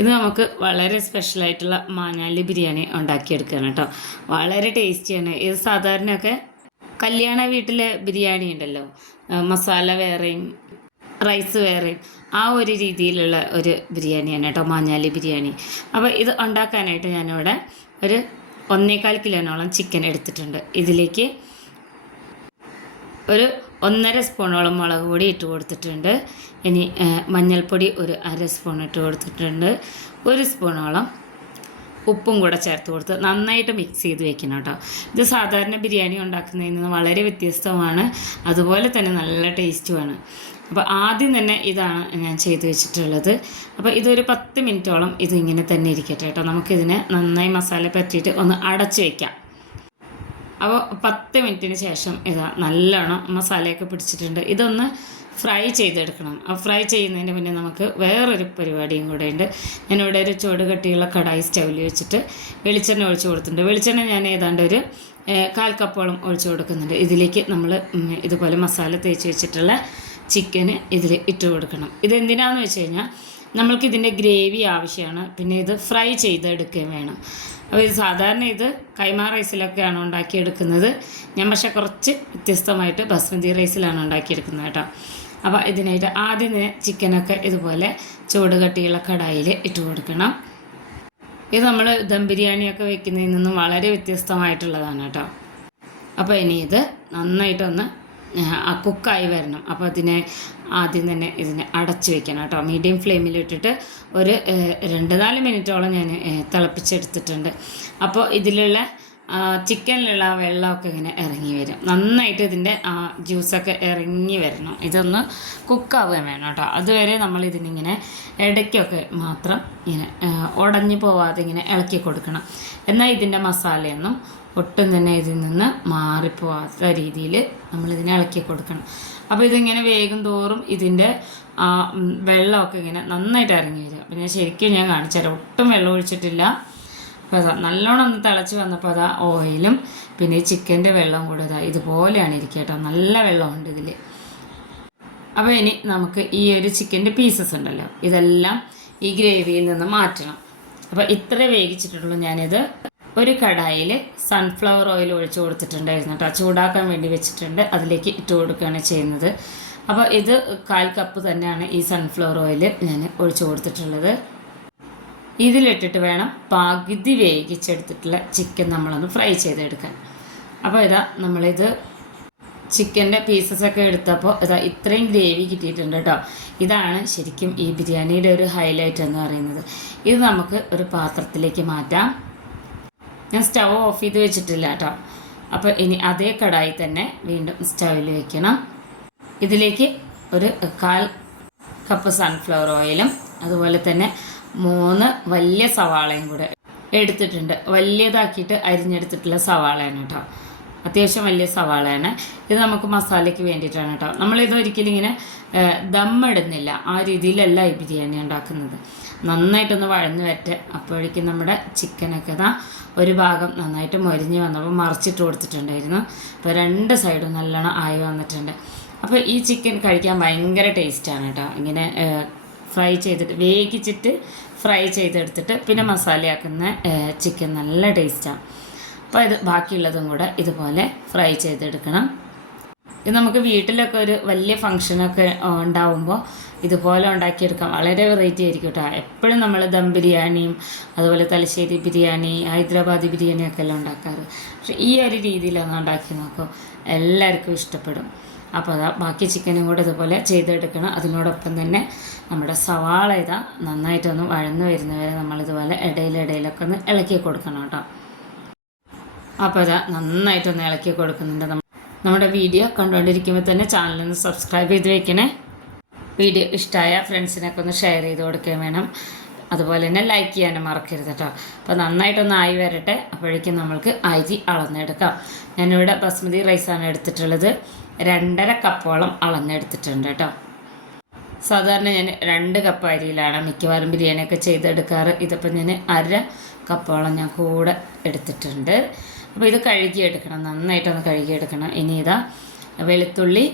ഇത് നമുക്ക് വളരെ സ്പെഷ്യലായിട്ടുള്ള മാഞ്ഞാലി ബിരിയാണി ഉണ്ടാക്കിയെടുക്കുകയാണ് കേട്ടോ. വളരെ ടേസ്റ്റിയാണ് ഇത് സാധാരണയൊക്കെ കല്യാണ വീട്ടിലെ ബിരിയാണി ഉണ്ടല്ലോ. മസാല വേറെയും റൈസ് വേറെയും. ആ ഒരു രീതിയിലുള്ള ഒരു ബിരിയാണിയാണ് കേട്ടോ മാഞ്ഞാലി ബിരിയാണി. അപ്പോൾ ഇത് ഉണ്ടാക്കാനായിട്ട് ഞാനിവിടെ ഒരു ഒന്നേകാൽ കിലോനോളം ചിക്കൻ എടുത്തിട്ടുണ്ട്. ഇതിലേക്ക് ഒരു ഒന്നര സ്പൂണോളം മുളക് പൊടി ഇട്ട് കൊടുത്തിട്ടുണ്ട്. ഇനി മഞ്ഞൾപ്പൊടി ഒരു അര സ്പൂൺ ഇട്ട് കൊടുത്തിട്ടുണ്ട്. ഒരു സ്പൂണോളം ഉപ്പും കൂടെ ചേർത്ത് കൊടുത്ത് നന്നായിട്ട് മിക്സ് ചെയ്ത് വെക്കണം കേട്ടോ. ഇത് സാധാരണ ബിരിയാണി ഉണ്ടാക്കുന്നതിൽ നിന്ന് വളരെ വ്യത്യസ്തമാണ്. അതുപോലെ തന്നെ നല്ല ടേസ്റ്റുമാണ് അപ്പോൾ ആദ്യം തന്നെ ഇതാണ് ഞാൻ ചെയ്ത് വെച്ചിട്ടുള്ളത്. അപ്പോൾ ഇതൊരു പത്ത് മിനിറ്റോളം ഇതിങ്ങനെ തന്നെ ഇരിക്കട്ടെ കേട്ടോ. നമുക്കിതിനെ നന്നായി മസാല പറ്റിയിട്ട് ഒന്ന് അടച്ച് വയ്ക്കാം അപ്പോൾ പത്ത് മിനിറ്റിന് ശേഷം ഇതാ നല്ലോണം മസാലയൊക്കെ പിടിച്ചിട്ടുണ്ട്. ഇതൊന്ന് ഫ്രൈ ചെയ്തെടുക്കണം. ആ ഫ്രൈ ചെയ്യുന്നതിന് മുന്നേ നമുക്ക് വേറൊരു പരിപാടിയും കൂടെ ഉണ്ട്. ഞാനിവിടെ ഒരു ചൂട് കട്ടിയുള്ള കടായി സ്റ്റൗവിൽ വെച്ചിട്ട് വെളിച്ചെണ്ണ ഒഴിച്ചു കൊടുത്തിട്ടുണ്ട്. വെളിച്ചെണ്ണ ഞാൻ ഏതാണ്ട് ഒരു കാൽ കപ്പോളം ഒഴിച്ചു കൊടുക്കുന്നുണ്ട്. ഇതിലേക്ക് നമ്മൾ ഇതുപോലെ മസാല തേച്ച് വെച്ചിട്ടുള്ള ചിക്കന് ഇതിൽ ഇട്ട് കൊടുക്കണം. ഇതെന്തിനാന്ന് വെച്ച് കഴിഞ്ഞാൽ നമ്മൾക്ക് ഇതിന്റെ ഗ്രേവി ആവശ്യമാണ്. പിന്നെ ഇത് ഫ്രൈ ചെയ്തെടുക്കുകയും വേണം. അപ്പോൾ ഇത് സാധാരണ ഇത് കൈമാ റൈസിലൊക്കെയാണ് ഉണ്ടാക്കിയെടുക്കുന്നത്. ഞാൻ പക്ഷേ കുറച്ച് വ്യത്യസ്തമായിട്ട് ബസ്മതി റൈസിലാണ് ഉണ്ടാക്കിയെടുക്കുന്നത് കേട്ടോ. അപ്പോൾ ഇതിനായിട്ട് ആദ്യം ചിക്കനൊക്കെ ഇതുപോലെ ചൂട് കട്ടിയുള്ള കടായിൽ ഇട്ട് കൊടുക്കണം. ഇത് നമ്മൾ ദം ബിരിയാണിയൊക്കെ വെക്കുന്നതിൽ നിന്നും വളരെ വ്യത്യസ്തമായിട്ടുള്ളതാണ് കേട്ടോ. അപ്പോൾ ഇനി ഇത് നന്നായിട്ടൊന്ന് കുക്കായി വരണം. അപ്പോൾ അതിനെ ആദ്യം തന്നെ ഇതിനെ അടച്ച് വെക്കണം കേട്ടോ. മീഡിയം ഫ്ലെയിമിലിട്ടിട്ട് ഒരു രണ്ട് നാല് മിനിറ്റോളം ഞാൻ തിളപ്പിച്ചെടുത്തിട്ടുണ്ട്. അപ്പോൾ ഇതിലുള്ള ചിക്കനിലുള്ള ആ വെള്ളമൊക്കെ ഇങ്ങനെ ഇറങ്ങി വരും. നന്നായിട്ട് ഇതിന്റെ ആ ജ്യൂസൊക്കെ ഇറങ്ങി വരണം. ഇതൊന്ന് കുക്കാവുകയും വേണം കേട്ടോ. അതുവരെ നമ്മൾ ഇതിനിങ്ങനെ ഇടയ്ക്കൊക്കെ മാത്രം ഇങ്ങനെ ഉടഞ്ഞു പോവാതെ ഇങ്ങനെ ഇളക്കി കൊടുക്കണം. എന്നാൽ ഇതിന്റെ മസാലയൊന്നും ഒട്ടും തന്നെ ഇതിൽ നിന്ന് മാറിപ്പോവാത്ത രീതിയിൽ നമ്മളിതിനെ ഇളക്കി കൊടുക്കണം. അപ്പോൾ ഇതിങ്ങനെ വേഗം തോറും ഇതിന്റെ ആ വെള്ളമൊക്കെ ഇങ്ങനെ നന്നായിട്ട് ഇറങ്ങി വരും അപ്പോൾ ഞാൻ ശരിക്കും ഞാൻ കാണിച്ചു തരാം ഒട്ടും വെള്ളം ഒഴിച്ചിട്ടില്ല. അപ്പോൾ അതാ നല്ലോണം ഒന്ന് തിളച്ച് വന്നപ്പോൾ അതാ ഓയിലും പിന്നെ ഈ ചിക്കന്റെ വെള്ളം കൂടെ അതാ ഇതുപോലെയാണ് ഇരിക്കുക കേട്ടോ. നല്ല വെള്ളമുണ്ട് ഇതിൽ. അപ്പോൾ ഇനി നമുക്ക് ഈ ഒരു ചിക്കന്റെ പീസസ് ഉണ്ടല്ലോ ഇതെല്ലാം ഈ ഗ്രേവിയിൽ നിന്ന് മാറ്റണം. അപ്പോൾ ഇത്ര വേവിച്ചിട്ടുള്ളൂ ഞാനിത്. ഒരു കടായിൽ സൺഫ്ലവർ ഓയിൽ ഒഴിച്ച് കൊടുത്തിട്ടുണ്ടായിരുന്നു കേട്ടോ. ചൂടാക്കാൻ വേണ്ടി വെച്ചിട്ടുണ്ട്. അതിലേക്ക് ഇട്ട് കൊടുക്കുകയാണ് ചെയ്യുന്നത്. അപ്പോൾ ഇത് കാൽ കപ്പ് തന്നെയാണ് ഈ സൺഫ്ലവർ ഓയിൽ ഞാൻ ഒഴിച്ച് കൊടുത്തിട്ടുള്ളത്. ഇതിലിട്ടിട്ട് വേണം പകുതി വേവിച്ചെടുത്തിട്ടുള്ള ചിക്കൻ നമ്മളൊന്ന് ഫ്രൈ ചെയ്തെടുക്കാൻ. അപ്പോൾ ഇതാ നമ്മളിത് ചിക്കന്റെ പീസസ് ഒക്കെ എടുത്തപ്പോൾ ഇതാ ഇത്രയും ഗ്രേവി കിട്ടിയിട്ടുണ്ട് കേട്ടോ. ഇതാണ് ശരിക്കും ഈ ബിരിയാണിയുടെ ഒരു ഹൈലൈറ്റ് എന്ന് പറയുന്നത്. ഇത് നമുക്ക് ഒരു പാത്രത്തിലേക്ക് മാറ്റാം. ഞാൻ സ്റ്റവ് ഓഫ് ചെയ്ത് വെച്ചിട്ടില്ല കേട്ടോ. അപ്പോൾ ഇനി അതേ കടായി തന്നെ വീണ്ടും സ്റ്റവിൽ വെക്കണം. ഇതിലേക്ക് ഒരു കാൽ കപ്പ് സൺഫ്ലവർ ഓയിലും അതുപോലെ തന്നെ മൂന്ന് വലിയ സവാളയും കൂടെ എടുത്തിട്ടുണ്ട്. വലിയതാക്കിയിട്ട് അരിഞ്ഞെടുത്തിട്ടുള്ള സവാളയാണ് കേട്ടോ. അത്യാവശ്യം വലിയ സവാളയാണ്. ഇത് നമുക്ക് മസാലയ്ക്ക് വേണ്ടിയിട്ടാണ് കേട്ടോ. നമ്മളിത് ഒരിക്കലും ഇങ്ങനെ ദമ്മിടുന്നില്ല. ആ രീതിയിലല്ല ഈ ബിരിയാണി ഉണ്ടാക്കുന്നത്. നന്നായിട്ടൊന്ന് വഴഞ്ഞു വരട്ടെ. അപ്പോഴേക്കും നമ്മുടെ ചിക്കനൊക്കെ ഇതാ ഒരു ഭാഗം നന്നായിട്ട് മൊരിഞ്ഞ് വന്നപ്പോൾ മറിച്ചിട്ട് കൊടുത്തിട്ടുണ്ടായിരുന്നു. അപ്പോൾ രണ്ട് സൈഡും നല്ലോണം ആയി വന്നിട്ടുണ്ട്. അപ്പോൾ ഈ ചിക്കൻ കഴിക്കാൻ ഭയങ്കര ടേസ്റ്റാണ് കേട്ടോ. ഇങ്ങനെ ഫ്രൈ ചെയ്തിട്ട് വേവിച്ചിട്ട് ഫ്രൈ ചെയ്തെടുത്തിട്ട് പിന്നെ മസാലയാക്കുന്ന ചിക്കൻ നല്ല ടേസ്റ്റാണ് അപ്പോൾ ഇത് ബാക്കിയുള്ളതും കൂടെ ഇതുപോലെ ഫ്രൈ ചെയ്തെടുക്കണം. ഇത് നമുക്ക് വീട്ടിലൊക്കെ ഒരു വലിയ ഫങ്ഷനൊക്കെ ഉണ്ടാവുമ്പോൾ ഇതുപോലെ ഉണ്ടാക്കിയെടുക്കാം. വളരെ വെറൈറ്റി ആയിരിക്കും കേട്ടോ എപ്പോഴും നമ്മൾ ദം ബിരിയാണിയും അതുപോലെ തലശ്ശേരി ബിരിയാണി ഹൈദരാബാദി ബിരിയാണിയൊക്കെ എല്ലാം ഉണ്ടാക്കാറ്. പക്ഷെ ഈ ഒരു രീതിയിലൊന്ന് ഉണ്ടാക്കി നോക്കും. എല്ലാവർക്കും ഇഷ്ടപ്പെടും. അപ്പോൾ അതാ ബാക്കി ചിക്കനും കൂടെ ഇതുപോലെ ചെയ്തെടുക്കണം. അതിനോടൊപ്പം തന്നെ നമ്മുടെ സവാള ഇതാ നന്നായിട്ടൊന്ന് വഴന്നു വരുന്നവരെ നമ്മളിതുപോലെ ഇടയിലിടയിലൊക്കെ ഒന്ന് ഇളക്കി കൊടുക്കണം കേട്ടോ അപ്പോൾ നന്നായിട്ട് നന്നായിട്ടൊന്ന് ഇളക്കി കൊടുക്കുന്നുണ്ട് നമ്മൾ നമ്മുടെ വീഡിയോ കണ്ടുകൊണ്ടിരിക്കുമ്പോൾ തന്നെ ചാനലൊന്ന് സബ്സ്ക്രൈബ് ചെയ്ത് വെക്കണേ. വീഡിയോ ഇഷ്ടമായ ഫ്രണ്ട്സിനൊക്കെ ഒന്ന് ഷെയർ ചെയ്ത് കൊടുക്കുകയും വേണം. അതുപോലെ തന്നെ ലൈക്ക് ചെയ്യാനും മറക്കരുത് കേട്ടോ അപ്പോൾ നന്നായിട്ടൊന്ന് ആയി വരട്ടെ. അപ്പോഴേക്കും നമ്മൾക്ക് അരി അളന്നെടുക്കാം. ഞാനിവിടെ ബസ്മതി റൈസാണ് എടുത്തിട്ടുള്ളത്. രണ്ടര കപ്പോളം അളന്നെടുത്തിട്ടുണ്ട് കേട്ടോ സാധാരണ ഞാൻ രണ്ട് കപ്പ് അരിയിലാണ് മിക്കവാറും ബിരിയാണിയൊക്കെ ചെയ്തെടുക്കാറ്. ഇതിപ്പോൾ ഞാൻ അര കപ്പോളം ഞാൻ കൂടെ എടുത്തിട്ടുണ്ട്. അപ്പോൾ ഇത് കഴുകിയെടുക്കണം നന്നായിട്ടൊന്ന് കഴുകിയെടുക്കണം. ഇനി ഇതാ വെളുത്തുള്ളി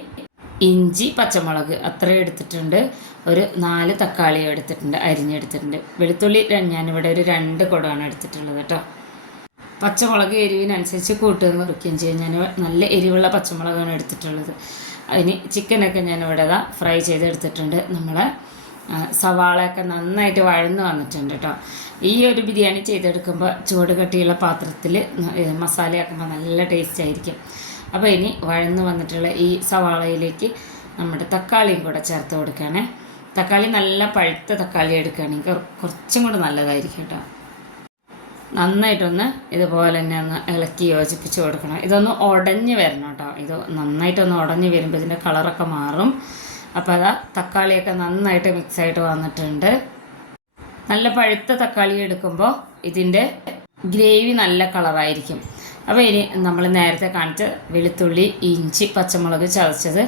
ഇഞ്ചി പച്ചമുളക് അത്രയും എടുത്തിട്ടുണ്ട്. ഒരു നാല് തക്കാളി എടുത്തിട്ടുണ്ട് അരിഞ്ഞെടുത്തിട്ടുണ്ട്. വെളുത്തുള്ളി ഞാനിവിടെ ഒരു രണ്ട് കുടമാണ് എടുത്തിട്ടുള്ളത് കേട്ടോ. പച്ചമുളക് എരിവിനനുസരിച്ച് കൂട്ടുകയും കുറയ്ക്കുകയും ചെയ്യും. ഞാൻ നല്ല എരിവുള്ള പച്ചമുളകാണ് എടുത്തിട്ടുള്ളത്. അതിന് ചിക്കനൊക്കെ ഞാനിവിടെ ഫ്രൈ ചെയ്തെടുത്തിട്ടുണ്ട്. നമ്മൾ സവാളയൊക്കെ നന്നായിട്ട് വഴന്ന് വന്നിട്ടുണ്ട് കേട്ടോ. ഈ ഒരു ബിരിയാണി ചെയ്തെടുക്കുമ്പോൾ ചൂട് കട്ടിയുള്ള പാത്രത്തിൽ മസാലയാക്കുമ്പോൾ നല്ല ടേസ്റ്റ് ആയിരിക്കും. അപ്പോൾ ഇനി വഴന്ന് വന്നിട്ടുള്ള ഈ സവാളയിലേക്ക് നമ്മുടെ തക്കാളിയും കൂടെ ചേർത്ത് കൊടുക്കുകയാണേ. തക്കാളി നല്ല പഴുത്ത തക്കാളി എടുക്കുകയാണെങ്കിൽ കുറ- കുറച്ചും കൂടെ നല്ലതായിരിക്കും കേട്ടോ. നന്നായിട്ടൊന്ന് ഇതുപോലെ തന്നെ ഒന്ന് ഇളക്കി യോജിപ്പിച്ച് കൊടുക്കണം. ഇതൊന്ന് ഉടഞ്ഞ് വരണം കേട്ടോ. ഇത് നന്നായിട്ടൊന്ന് ഉടഞ്ഞ് വരുമ്പോൾ ഇതിന്റെ കളറൊക്കെ മാറും. അപ്പോൾ അതാ തക്കാളിയൊക്കെ നന്നായിട്ട് മിക്സായിട്ട് വന്നിട്ടുണ്ട്. നല്ല പഴുത്ത തക്കാളി എടുക്കുമ്പോൾ ഇതിന്റെ ഗ്രേവി നല്ല കളറായിരിക്കും. അപ്പോൾ ഇനി നമ്മൾ നേരത്തെ കാണിച്ച വെളുത്തുള്ളി ഇഞ്ചി പച്ചമുളക് ചതച്ചത്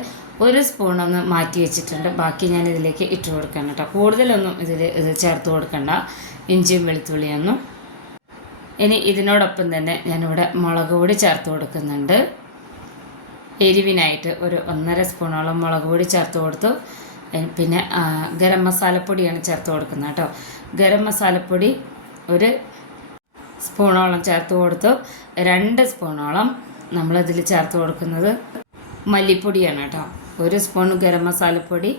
ഒരു സ്പൂണൊന്ന് മാറ്റി വെച്ചിട്ടുണ്ട്. ബാക്കി ഞാൻ ഇതിലേക്ക് ഇട്ട് കൊടുക്കണം കേട്ടോ. കൂടുതലൊന്നും ഇതിൽ ഇത് ചേർത്ത് കൊടുക്കണ്ട. ഇഞ്ചിയും വെളുത്തുള്ളിയൊന്നും. ഇനി ഇതിനോടൊപ്പം തന്നെ ഞാനിവിടെ മുളക് പൊടി ചേർത്ത് കൊടുക്കുന്നുണ്ട്. എരിവിനായിട്ട് ഒരു ഒന്നര സ്പൂണോളം മുളക് പൊടി ചേർത്ത് കൊടുത്തു. പിന്നെ ഗരം മസാലപ്പൊടിയാണ് ചേർത്ത് കൊടുക്കുന്നത് കേട്ടോ. ഗരം മസാലപ്പൊടി ഒരു സ്പൂണോളം ചേർത്ത് കൊടുത്തു. രണ്ട് സ്പൂണോളം നമ്മളതിൽ ചേർത്ത് കൊടുക്കുന്നത് മല്ലിപ്പൊടിയാണ് കേട്ടോ. ഒരു സ്പൂൺ ഗരം മസാലപ്പൊടി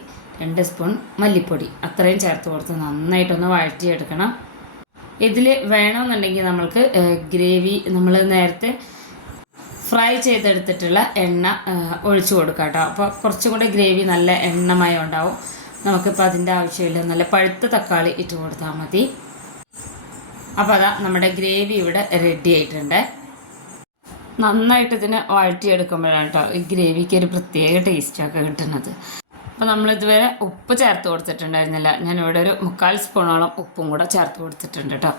രണ്ട് സ്പൂൺ മല്ലിപ്പൊടി. അത്രയും ചേർത്ത് കൊടുത്ത് നന്നായിട്ടൊന്ന് വഴറ്റിയെടുക്കണം. ഇതിൽ വേണമെന്നുണ്ടെങ്കിൽ നമ്മൾക്ക് ഗ്രേവി നമ്മൾ നേരത്തെ ഫ്രൈ ചെയ്തെടുത്തിട്ടുള്ള എണ്ണ ഒഴിച്ചു കൊടുക്കാം കേട്ടോ. അപ്പോൾ കുറച്ചും കൂടെ ഗ്രേവി നല്ല എണ്ണമയം ഉണ്ടാവും. നമുക്കിപ്പോൾ അതിന്റെ ആവശ്യമില്ല. നല്ല പഴുത്ത തക്കാളി ഇട്ട് കൊടുത്താൽ മതി. അപ്പോൾ അതാ നമ്മുടെ ഗ്രേവി ഇവിടെ റെഡി ആയിട്ടുണ്ട്. നന്നായിട്ട് ഇതിനെ വഴറ്റിയെടുക്കുമ്പോഴാണ് കേട്ടോ ഈ ഗ്രേവിക്ക് ഒരു പ്രത്യേക ടേസ്റ്റൊക്കെ കിട്ടുന്നത്. അപ്പോൾ നമ്മളിതുവരെ ഉപ്പ് ചേർത്ത് കൊടുത്തിട്ടുണ്ടായിരുന്നില്ല. ഞാനിവിടെ ഒരു മുക്കാൽ സ്പൂണോളം ഉപ്പും കൂടെ ചേർത്ത് കൊടുത്തിട്ടുണ്ട് കേട്ടോ.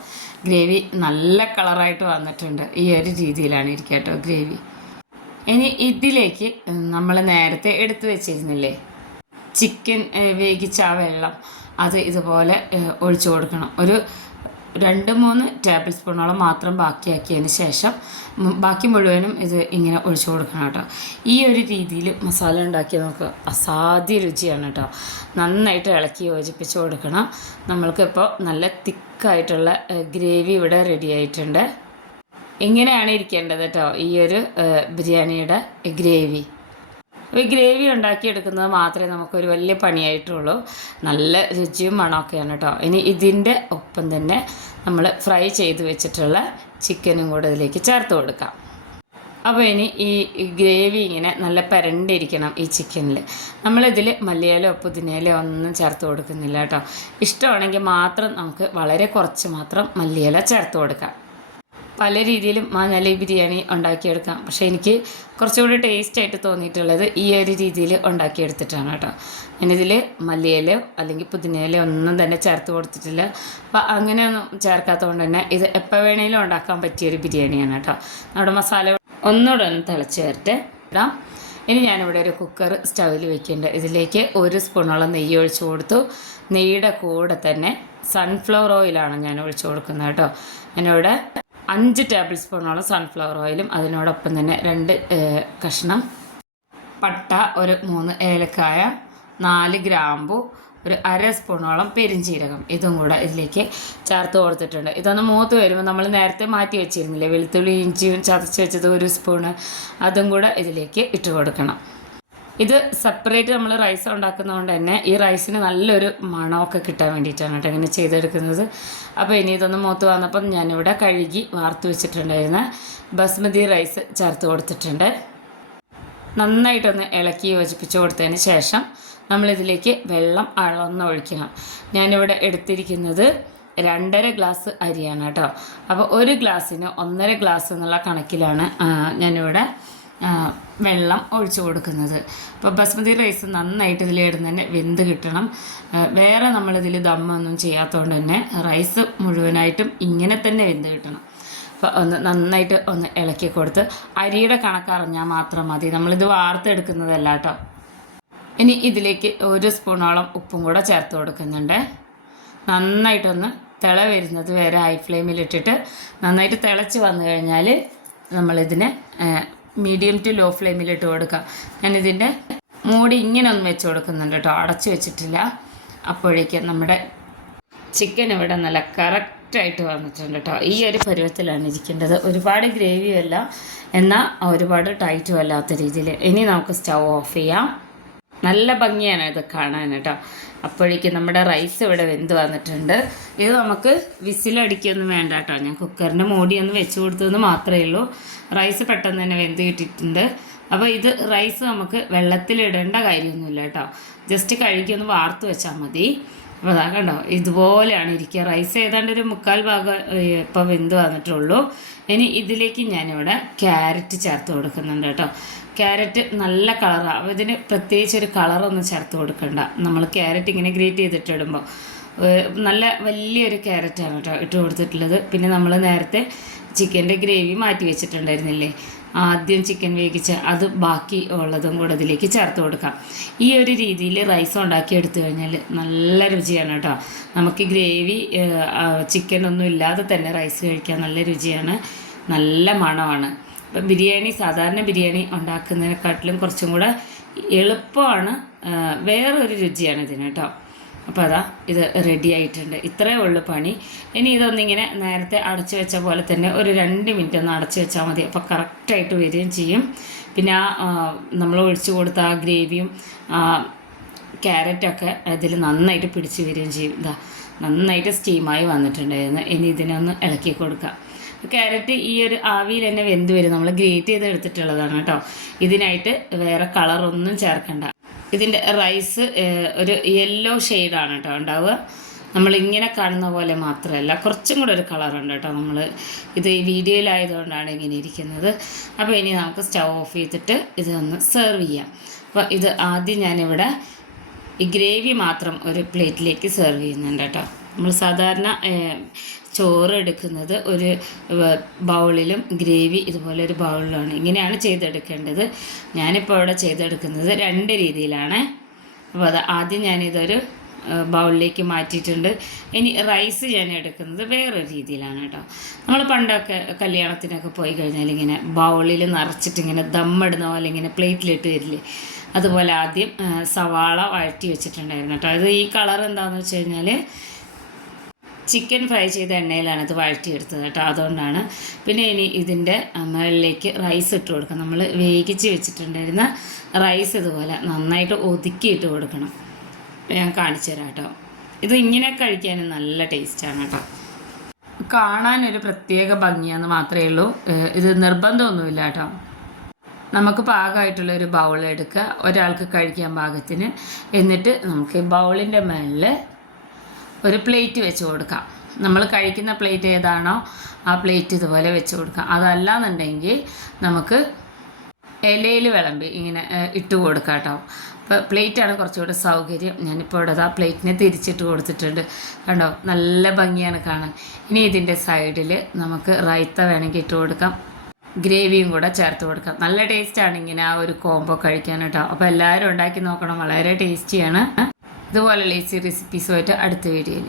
ഗ്രേവി നല്ല കളറായിട്ട് വന്നിട്ടുണ്ട്. ഈ ഒരു രീതിയിലാണ് ഇരിക്കുക കേട്ടോ ഗ്രേവി. ഇനി ഇതിലേക്ക് നമ്മൾ നേരത്തെ എടുത്തു വെച്ചിരുന്നില്ലേ? ചിക്കൻ വേവിച്ച വെള്ളം അത് ഇതുപോലെ ഒഴിച്ചു കൊടുക്കണം. ഒരു രണ്ട് മൂന്ന് ടേബിൾ സ്പൂണോളം മാത്രം ബാക്കിയാക്കിയതിന് ശേഷം ബാക്കി മുഴുവനും ഇത് ഇങ്ങനെ ഒഴിച്ചു കൊടുക്കണം കേട്ടോ. ഈ ഒരു രീതിയിൽ മസാല ഉണ്ടാക്കി നമുക്ക് അസാധ്യ രുചിയാണ് കേട്ടോ. നന്നായിട്ട് ഇളക്കി യോജിപ്പിച്ച് കൊടുക്കണം. നമ്മൾക്കിപ്പോൾ നല്ല തിക്കായിട്ടുള്ള ഗ്രേവി ഇവിടെ റെഡി ആയിട്ടുണ്ട്. ഇങ്ങനെയാണ് ഇരിക്കേണ്ടത് കേട്ടോ ഈ ഒരു ബിരിയാണിയുടെ ഗ്രേവി. ഈ ഗ്രേവി ഉണ്ടാക്കിയെടുക്കുന്നത് മാത്രമേ നമുക്കൊരു വലിയ പണിയായിട്ടുള്ളൂ. നല്ല രുചിയും മണമൊക്കെയാണ് കേട്ടോ ഇനി ഇതിന്റെ ഒപ്പം തന്നെ നമ്മൾ ഫ്രൈ ചെയ്ത് വെച്ചിട്ടുള്ള ചിക്കനും കൂടെ ഇതിലേക്ക് ചേർത്ത് കൊടുക്കാം. അപ്പോൾ ഇനി ഈ ഗ്രേവി ഇങ്ങനെ നല്ല പരണ്ടിരിക്കണം ഈ ചിക്കനിൽ. നമ്മളിതിൽ മല്ലിയാലോ പുതിനയിലോ ഒന്നും ചേർത്ത് കൊടുക്കുന്നില്ല കേട്ടോ ഇഷ്ടമാണെങ്കിൽ മാത്രം നമുക്ക് വളരെ കുറച്ച് മാത്രം മല്ലിയില ചേർത്ത് കൊടുക്കാം. പല രീതിയിലും മഞ്ഞളി ബിരിയാണി ഉണ്ടാക്കിയെടുക്കാം. പക്ഷേ എനിക്ക് കുറച്ചുകൂടി ടേസ്റ്റ് ആയിട്ട് തോന്നിയിട്ടുള്ളത് ഈ ഒരു രീതിയിൽ ഉണ്ടാക്കിയെടുത്തിട്ടാണ് കേട്ടോ. ഞാനിതിൽ മല്ലിയിലയോ അല്ലെങ്കിൽ പുതിനയിലയോ ഒന്നും തന്നെ ചേർത്ത് കൊടുത്തിട്ടില്ല. അപ്പോൾ അങ്ങനെയൊന്നും ചേർക്കാത്തതുകൊണ്ട് തന്നെ ഇത് എപ്പോൾ വേണേലും ഉണ്ടാക്കാൻ പറ്റിയൊരു ബിരിയാണിയാണ് കേട്ടോ. നമ്മുടെ മസാല ഒന്നുകൂടെ ഒന്ന് തിളച്ച് വരട്ടെ. ഇടാം. ഇനി ഞാനിവിടെ ഒരു കുക്കർ സ്റ്റൗവിൽ വെക്കുന്നുണ്ട്. ഇതിലേക്ക് ഒരു സ്പൂണോളം നെയ്യ് ഒഴിച്ചു കൊടുത്തു. നെയ്യുടെ കൂടെ തന്നെ സൺഫ്ലവർ ഓയിലാണ് ഞാൻ ഒഴിച്ചു കൊടുക്കുന്നത് കേട്ടോ. ഞാനിവിടെ അഞ്ച് ടേബിൾ സ്പൂണോളം സൺഫ്ലവർ ഓയിലും അതിനോടൊപ്പം തന്നെ രണ്ട് കഷ്ണം പട്ട ഒരു മൂന്ന് ഏലക്കായ നാല് ഗ്രാമ്പു ഒരു അര സ്പൂണോളം പെരിഞ്ചീരകം. ഇതും കൂടെ ഇതിലേക്ക് ചേർത്ത് കൊടുത്തിട്ടുണ്ട്. ഇതൊന്ന് മൂത്ത് വരുമ്പോൾ നമ്മൾ നേരത്തെ മാറ്റി വെച്ചിരുന്നില്ലേ? വെളുത്തുള്ളി ഇഞ്ചിയും ചതച്ച് വെച്ചത് ഒരു സ്പൂണ് അതും കൂടെ ഇതിലേക്ക് ഇട്ട് കൊടുക്കണം. ഇത് സെപ്പറേറ്റ് നമ്മൾ റൈസ് ഉണ്ടാക്കുന്നതുകൊണ്ട് തന്നെ ഈ റൈസിന് നല്ലൊരു മണമൊക്കെ കിട്ടാൻ വേണ്ടിയിട്ടാണ് കേട്ടോ ഇങ്ങനെ ചെയ്തെടുക്കുന്നത്. അപ്പോൾ ഇനി ഇതൊന്ന് മൂത്ത് വന്നപ്പം ഞാനിവിടെ കഴുകി വാർത്ത് വെച്ചിട്ടുണ്ടായിരുന്ന ബസ്മതി റൈസ് ചേർത്ത് കൊടുത്തിട്ടുണ്ട്. നന്നായിട്ടൊന്ന് ഇളക്കി യോജിപ്പിച്ച് കൊടുത്തതിന് ശേഷം നമ്മളിതിലേക്ക് വെള്ളം അളന്ന് ഒഴിക്കണം. ഞാനിവിടെ എടുത്തിരിക്കുന്നത് രണ്ടര ഗ്ലാസ് അരിയാണ് കേട്ടോ. അപ്പോൾ ഒരു ഗ്ലാസ്സിന് ഒന്നര ഗ്ലാസ് എന്നുള്ള കണക്കിലാണ് ഞാനിവിടെ വെള്ളം ഒഴിച്ചു കൊടുക്കുന്നത്. അപ്പോൾ ബസ്മതി റൈസ് നന്നായിട്ട് ഇതിലിടുന്ന തന്നെ വെന്ത് കിട്ടണം. വേറെ നമ്മളിതിൽ ദമ്മൊന്നും ചെയ്യാത്തതുകൊണ്ട് തന്നെ റൈസ് മുഴുവനായിട്ടും ഇങ്ങനെ തന്നെ വെന്ത് കിട്ടണം. അപ്പോൾ ഒന്ന് നന്നായിട്ട് ഒന്ന് ഇളക്കി കൊടുത്ത് അരിയുടെ കണക്കറിഞ്ഞാൽ മാത്രം മതി. നമ്മളിത് വാർത്തെടുക്കുന്നതല്ല കേട്ടോ ഇനി ഇതിലേക്ക് ഒരു സ്പൂണോളം ഉപ്പും കൂടെ ചേർത്ത് കൊടുക്കുന്നുണ്ട്. നന്നായിട്ടൊന്ന് തിള വരുന്നത് വരെ ഹൈ ഫ്ലെയിമിലിട്ടിട്ട് നന്നായിട്ട് തിളച്ച് വന്നു കഴിഞ്ഞാൽ നമ്മളിതിനെ മീഡിയം ടു ലോ ഫ്ലെയിമിലിട്ട് കൊടുക്കുക ഞാനിതിന്റെ മൂടി ഇങ്ങനെ ഒന്ന് വെച്ച് കൊടുക്കുന്നുണ്ട് കേട്ടോ അടച്ചു വെച്ചിട്ടില്ല. അപ്പോഴേക്കും നമ്മുടെ ചിക്കൻ ഇവിടെ നല്ല കറക്റ്റായിട്ട് വന്നിട്ടുണ്ട് കേട്ടോ ഈ ഒരു പരുവത്തിലാണ് ഇരിക്കേണ്ടത്. ഒരുപാട് ഗ്രേവിയല്ല എന്നാൽ ഒരുപാട് ടൈറ്റും അല്ലാത്ത രീതിയിൽ. ഇനി നമുക്ക് സ്റ്റൗ ഓഫ് ചെയ്യാം. നല്ല ഭംഗിയാണ് ഇത് കാണാൻ കേട്ടോ. അപ്പോഴേക്കും നമ്മുടെ റൈസ് ഇവിടെ വെന്ത് വന്നിട്ടുണ്ട്. ഇത് നമുക്ക് വിസിലടിക്കൊന്നും വേണ്ട കേട്ടോ. ഞാൻ കുക്കറിന്റെ മൂടി ഒന്ന് വെച്ച് കൊടുത്തതെന്ന് മാത്രമേ ഉള്ളൂ. റൈസ് പെട്ടെന്ന് തന്നെ വെന്ത് കിട്ടിയിട്ടുണ്ട്. അപ്പോൾ ഇത് റൈസ് നമുക്ക് വെള്ളത്തിലിടേണ്ട കാര്യമൊന്നുമില്ല കേട്ടോ. ജസ്റ്റ് കഴുകി ഒന്ന് വാർത്ത് വെച്ചാൽ മതി. അപ്പോൾ അതാ കണ്ടോ ഇതുപോലെയാണ് ഇരിക്കുക. റൈസ് ഏതാണ്ട് ഒരു മുക്കാൽ ഭാഗം ഇപ്പോൾ വെന്ത് വന്നിട്ടുള്ളൂ. ഇനി ഇതിലേക്ക് ഞാനിവിടെ ക്യാരറ്റ് ചേർത്ത് കൊടുക്കുന്നുണ്ട് കേട്ടോ. ക്യാരറ്റ് നല്ല കളറാണ് അപ്പോൾ ഇതിന് പ്രത്യേകിച്ച് ഒരു കളറൊന്നും ചേർത്ത് കൊടുക്കണ്ട. നമ്മൾ ക്യാരറ്റ് ഇങ്ങനെ ഗ്രേറ്റ് ചെയ്തിട്ടിടുമ്പോൾ നല്ല വലിയൊരു ക്യാരറ്റാണ് കേട്ടോ ഇട്ട് കൊടുത്തിട്ടുള്ളത്. പിന്നെ നമ്മൾ നേരത്തെ ചിക്കന്റെ ഗ്രേവി മാറ്റി വെച്ചിട്ടുണ്ടായിരുന്നില്ലേ? ആദ്യം ചിക്കൻ വേവിച്ച് അത് ബാക്കി ഉള്ളതും കൂടെ അതിലേക്ക് ചേർത്ത് കൊടുക്കാം. ഈ ഒരു രീതിയിൽ റൈസ് ഉണ്ടാക്കി എടുത്തു കഴിഞ്ഞാൽ നല്ല രുചിയാണ് കേട്ടോ. നമുക്ക് ഗ്രേവി ചിക്കൻ ഒന്നും ഇല്ലാതെ തന്നെ റൈസ് കഴിക്കാൻ നല്ല രുചിയാണ്. നല്ല മണമാണ്. ഇപ്പം ബിരിയാണി സാധാരണ ബിരിയാണി ഉണ്ടാക്കുന്നതിനെക്കാട്ടിലും കുറച്ചും കൂടെ എളുപ്പമാണ് വേറൊരു രുചിയാണ് ഇതിന് കേട്ടോ. അപ്പോൾ അതാ ഇത് റെഡി ആയിട്ടുണ്ട്. ഇത്രയേ ഉള്ളൂ പണി. ഇനി ഇതൊന്നിങ്ങനെ നേരത്തെ അടച്ചു വെച്ച പോലെ തന്നെ ഒരു രണ്ട് മിനിറ്റ് ഒന്ന് അടച്ചു വെച്ചാൽ മതി. അപ്പോൾ കറക്റ്റായിട്ട് വരികയും ചെയ്യും. പിന്നെ ആ നമ്മൾ ഒഴിച്ചു കൊടുത്ത ആ ഗ്രേവിയും ക്യാരറ്റൊക്കെ അതിൽ നന്നായിട്ട് പിടിച്ച് വരികയും ചെയ്യും. ഇതാ നന്നായിട്ട് സ്റ്റീമായി വന്നിട്ടുണ്ടായിരുന്നു. ഇനി ഇതിനൊന്ന് ഇളക്കി കൊടുക്കാം. ക്യാരറ്റ് ഈ ഒരു ആവിയിൽ തന്നെ വെന്ത് വരും. നമ്മൾ ഗ്രേറ്റ് ചെയ്ത് എടുത്തിട്ടുള്ളതാണ് കേട്ടോ. ഇതിനായിട്ട് വേറെ കളറൊന്നും ചേർക്കണ്ട. ഇതിന്റെ റൈസ് ഒരു യെല്ലോ ഷെയ്ഡാണ് കേട്ടോ ഉണ്ടാവുക. നമ്മളിങ്ങനെ കാണുന്ന പോലെ മാത്രമല്ല കുറച്ചും കൂടെ ഒരു കളറുണ്ട് കേട്ടോ നമ്മൾ ഇത് ഈ വീഡിയോയിലായതുകൊണ്ടാണ് ഇങ്ങനെ ഇരിക്കുന്നത്. അപ്പോൾ ഇനി നമുക്ക് സ്റ്റൗ ഓഫ് ചെയ്തിട്ട് ഇതൊന്ന് സെർവ് ചെയ്യാം. അപ്പോൾ ഇത് ആദ്യം ഞാനിവിടെ ഈ ഗ്രേവി മാത്രം ഒരു പ്ലേറ്റിലേക്ക് സെർവ് ചെയ്യുന്നുണ്ട് കേട്ടോ നമ്മൾ സാധാരണ ചോറ് എടുക്കുന്നത് ഒരു ബൗളിലും ഗ്രേവി ഇതുപോലെ ഒരു ബൗളിലാണ്. ഇങ്ങനെയാണ് ചെയ്തെടുക്കേണ്ടത്. ഞാനിപ്പോൾ ഇവിടെ ചെയ്തെടുക്കുന്നത് രണ്ട് രീതിയിലാണ്. അപ്പോൾ അത് ആദ്യം ഞാനിതൊരു ബൗളിലേക്ക് മാറ്റിയിട്ടുണ്ട്. ഇനി റൈസ് ഞാൻ എടുക്കുന്നത് വേറൊരു രീതിയിലാണ് കേട്ടോ. നമ്മൾ പണ്ടൊക്കെ കല്യാണത്തിനൊക്കെ പോയി കഴിഞ്ഞാൽ ഇങ്ങനെ ബൗളിൽ നിറച്ചിട്ട് ഇങ്ങനെ ദമ്മിടുന്ന പോലെ ഇങ്ങനെ പ്ലേറ്റിലിട്ട് തരില്ലേ അതുപോലെ ആദ്യം സവാള വഴറ്റി വെച്ചിട്ടുണ്ടായിരുന്നു കേട്ടോ. അത് ഈ കളർ എന്താണെന്ന് വെച്ച് കഴിഞ്ഞാൽ ചിക്കൻ ഫ്രൈ ചെയ്ത എണ്ണയിലാണ് ഇത് വഴറ്റിയെടുത്തത് കേട്ടോ. അതുകൊണ്ടാണ് പിന്നെ ഇനി ഇതിന്റെ മുകളിലേക്ക് റൈസ് ഇട്ട് കൊടുക്കണം. നമ്മൾ വേവിച്ച് വെച്ചിട്ടുണ്ടായിരുന്ന റൈസ് ഇതുപോലെ നന്നായിട്ട് ഒതുക്കിയിട്ട് കൊടുക്കണം. ഞാൻ കാണിച്ചു തരാം കേട്ടോ. ഇത് ഇങ്ങനെ കഴിക്കാനും നല്ല ടേസ്റ്റാണ് കേട്ടോ. ഒരു പ്രത്യേക ഭംഗിയാന്ന് മാത്രമേ ഉള്ളൂ. ഇത് നിർബന്ധമൊന്നുമില്ല കേട്ടോ. നമുക്ക് പാകമായിട്ടുള്ള ഒരു ബൗൾ എടുക്കുക. ഒരാൾക്ക് കഴിക്കാൻ പാകത്തിന്. എന്നിട്ട് നമുക്ക് ബൗളിന്റെ മേളിൽ ഒരു പ്ലേറ്റ് വെച്ച് കൊടുക്കാം. നമ്മൾ കഴിക്കുന്ന പ്ലേറ്റ് ഏതാണോ ആ പ്ലേറ്റ് ഇതുപോലെ വെച്ച് കൊടുക്കാം. അതല്ലാന്നുണ്ടെങ്കിൽ നമുക്ക് ഇലയിൽ വിളമ്പി ഇങ്ങനെ ഇട്ട് കൊടുക്കാം കേട്ടോ. അപ്പോൾ പ്ലേറ്റാണ് കുറച്ചുകൂടെ സൗകര്യം. ഞാനിപ്പോൾ ഇവിടെ ആ പ്ലേറ്റിനെ തിരിച്ചിട്ട് കൊടുത്തിട്ടുണ്ട്. കണ്ടോ? നല്ല ഭംഗിയാണ് കാണാൻ. ഇനി ഇതിന്റെ സൈഡിൽ നമുക്ക് റൈത്ത വേണമെങ്കിൽ ഇട്ട് കൊടുക്കാം. ഗ്രേവിയും കൂടെ ചേർത്ത് കൊടുക്കാം. നല്ല ടേസ്റ്റാണ് ഇങ്ങനെ ആ ഒരു കോംബോ കഴിക്കാൻ കേട്ടോ. അപ്പോൾ എല്ലാവരും ഉണ്ടാക്കി നോക്കണം. വളരെ ടേസ്റ്റിയാണ്. ഇതുപോലെയുള്ള ഈസി റെസിപ്പീസുമായിട്ട് അടുത്ത വീഡിയോയിൽ